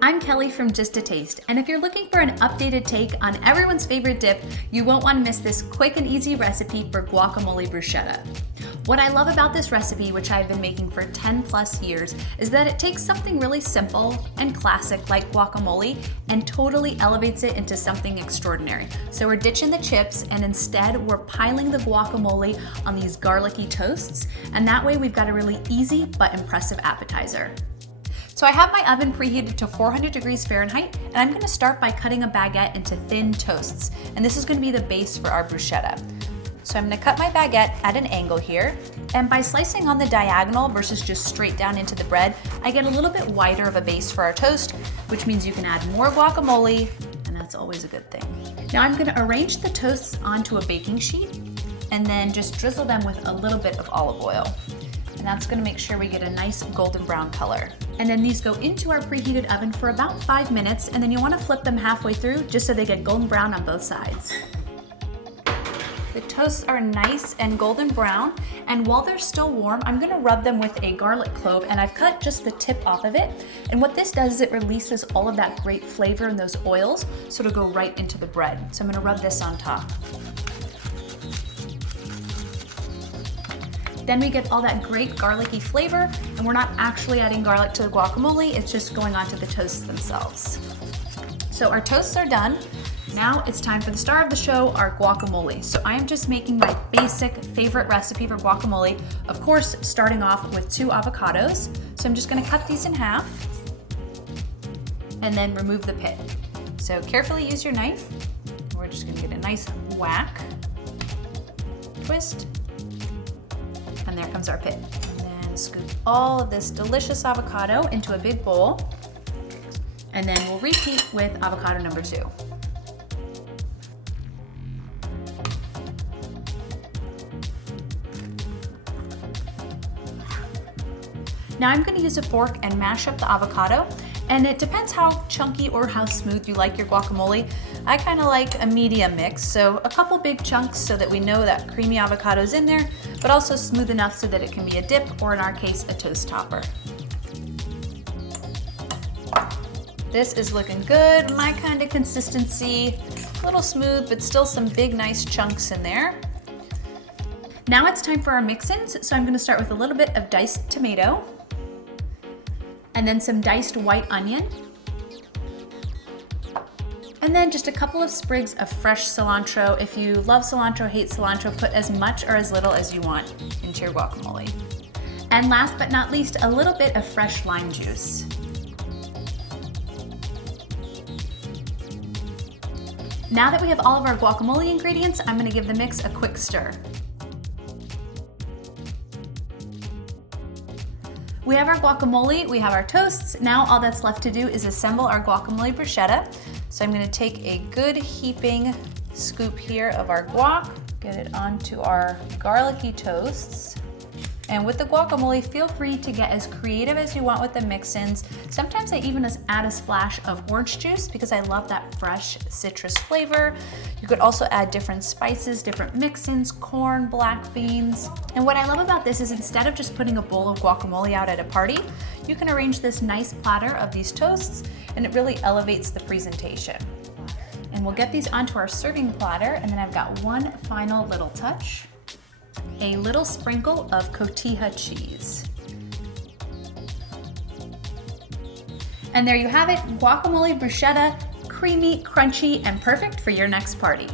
I'm Kelly from Just a Taste, and if you're looking for an updated take on everyone's favorite dip, you won't want to miss this quick and easy recipe for guacamole bruschetta. What I love about this recipe, which I've been making for 10 plus years, is that it takes something really simple and classic like guacamole and totally elevates it into something extraordinary. So we're ditching the chips and instead we're piling the guacamole on these garlicky toasts, and that way we've got a really easy but impressive appetizer. So I have my oven preheated to 400 degrees Fahrenheit, and I'm gonna start by cutting a baguette into thin toasts, and this is gonna be the base for our bruschetta. So I'm gonna cut my baguette at an angle here, and by slicing on the diagonal versus just straight down into the bread, I get a little bit wider of a base for our toast, which means you can add more guacamole, and that's always a good thing. Now I'm gonna arrange the toasts onto a baking sheet, and then just drizzle them with a little bit of olive oil. And that's gonna make sure we get a nice golden brown color. And then these go into our preheated oven for about 5 minutes, and then you wanna flip them halfway through just so they get golden brown on both sides. The toasts are nice and golden brown, and while they're still warm, I'm gonna rub them with a garlic clove, and I've cut just the tip off of it. And what this does is it releases all of that great flavor and those oils, so it'll go right into the bread. So I'm gonna rub this on top. Then we get all that great garlicky flavor, and we're not actually adding garlic to the guacamole, it's just going onto the toasts themselves. So our toasts are done. Now it's time for the star of the show, our guacamole. So I am just making my basic favorite recipe for guacamole, of course, starting off with 2 avocados. So I'm just gonna cut these in half and then remove the pit. So carefully use your knife. We're just gonna get a nice whack, twist, and there comes our pit. And then scoop all of this delicious avocado into a big bowl, and then we'll repeat with avocado number 2. Now I'm gonna use a fork and mash up the avocado, and it depends how chunky or how smooth you like your guacamole. I kinda like a medium mix, so a couple big chunks so that we know that creamy avocado's in there, but also smooth enough so that it can be a dip, or in our case, a toast topper. This is looking good, my kind of consistency, a little smooth, but still some big nice chunks in there. Now it's time for our mix-ins, so I'm gonna start with a little bit of diced tomato, and then some diced white onion, and then just a couple of sprigs of fresh cilantro. If you love cilantro, hate cilantro, put as much or as little as you want into your guacamole. And last but not least, a little bit of fresh lime juice. Now that we have all of our guacamole ingredients, I'm gonna give the mix a quick stir. We have our guacamole, we have our toasts. Now all that's left to do is assemble our guacamole bruschetta. So I'm gonna take a good heaping scoop here of our guac, get it onto our garlicky toasts. And with the guacamole, feel free to get as creative as you want with the mix-ins. Sometimes I even just add a splash of orange juice because I love that fresh citrus flavor. You could also add different spices, different mix-ins, corn, black beans. And what I love about this is instead of just putting a bowl of guacamole out at a party, you can arrange this nice platter of these toasts, and it really elevates the presentation. And we'll get these onto our serving platter, and then I've got one final little touch. A little sprinkle of cotija cheese. And there you have it, guacamole bruschetta, creamy, crunchy, and perfect for your next party.